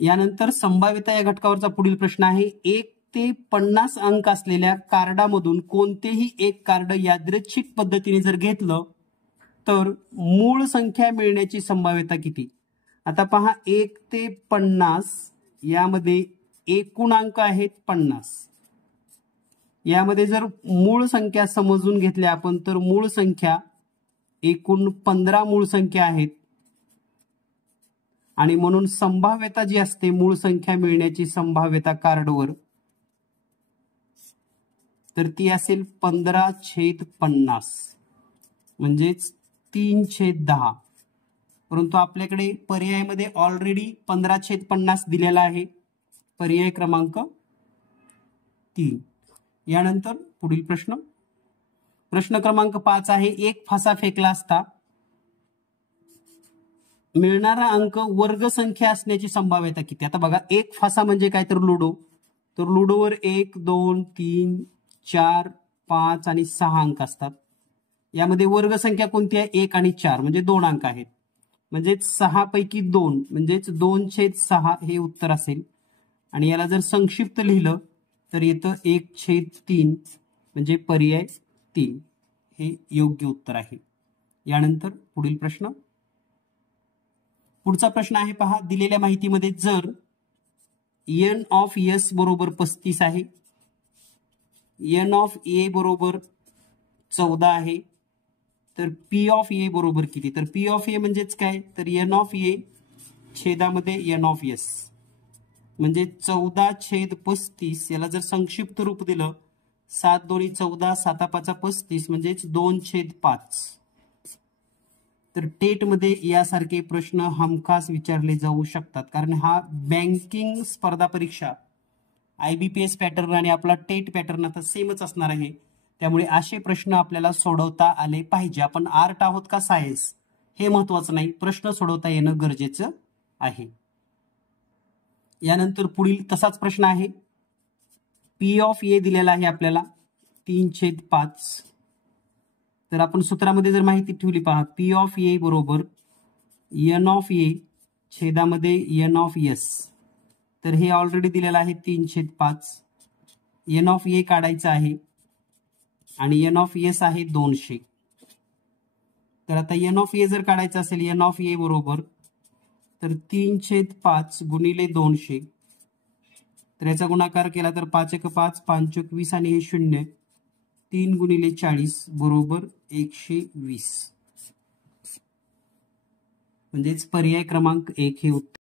यानंतर संभाव्यता या घटकावरचा पुढील प्रश्न आहे. 1 ते 50 अंक असलेल्या कार्डामधून कोणतेही एक कार्ड यादृच्छिक पद्धतीने जर घेतलं तर मूळ संख्या मिळण्याची संभाव्यता किती? आता पहा, 1 ते 50 यामध्ये एकूण अंक आहेत 50. यामध्ये जर मूळ संख्या समजून घेतल्या आपण तर मूळ संख्या एकूण 15 मूळ संख्या आहेत आणि म्हणून संभाव्यता जी असते मूळ संख्या मिळण्याची संभाव्यता कार्डवर तर ती असेल 15/50 म्हणजेच 3/10. परंतु आपल्याकडे पर्यायामध्ये ऑलरेडी 15/50 दिलेला आहे, पर्याय क्रमांक 3. यानंतर पुढील प्रश्न क्रमांक 5 आहे. एक फासा फेकला असता मिळणारा अंक वर्ग संख्या असण्याची संभाव्यता किती? आता बघा, एक फासा म्हणजे काय तर लुडो. तर लुडोवर 1, 2, 3, 4, 5 आणि 6 अंक असतात. यामध्ये वर्ग संख्या कोणती आहे? 1 आणि 4 म्हणजे 2 अंक आहेत. म्हणजेच 6 पैकी 2 म्हणजेच 2/6 हे उत्तर असेल. आणि याला जर संक्षिप्त लिहिलं तर येतं 1/3 म्हणजे पर्याय 3 हे योग्य उत्तर आहे. यानंतर पुढील प्रश्न आहे पहा. दिलेल्या माहितीमध्ये जर n ऑफ s बरोबर 35 आहे, n ऑफ a बरोबर 14 आहे, तर p ऑफ a बरोबर किती? तर p ऑफ a म्हणजेच काय? तर n ऑफ a छेदामध्ये n ऑफ s म्हणजे 14/35. याला जर संक्षिप्त रूप दिलं 7 2 14 7 5 35 म्हणजेच 2/5. तर टेट मध्ये यासारखे प्रश्न हमखास विचारले जाऊ शकतात, कारण हा बँकिंग स्पर्धा परीक्षा IBPS पॅटर्न आणि आपला टेट पॅटर्न आता सेमच असणार आहे. त्यामुळे असे प्रश्न आपल्याला सोडवता आले पाहिजे. आपण आर्ट आहोत का सायन्स हे महत्वाचं नाही, प्रश्न सोडवता येणं गरजेचं आहे. यानंतर पुढील तसाच प्रश्न आहे. p ऑफ a दिलेला आहे आपल्याला 3/5. तर आपण सूत्रामध्ये जर माहिती ठेवली पहा, p ऑफ a बरोबर n ऑफ a छेदामध्ये n ऑफ s. तर हे ऑलरेडी दिलेलं आहे 3/5. n ऑफ a काढायचं आहे आणि n ऑफ s आहे 200. तर आता n ऑफ a जर काढायचं असेल n ऑफ a बरोबर तर 3/5 गुणिले 200. तर याचा गुणाकार केला तर 5 1 5 5 1 20 आणि हे 0 3 गुणिले 40 बरोबर 120. म्हणजेच पर्याय क्रमांक 1 हे उत्तर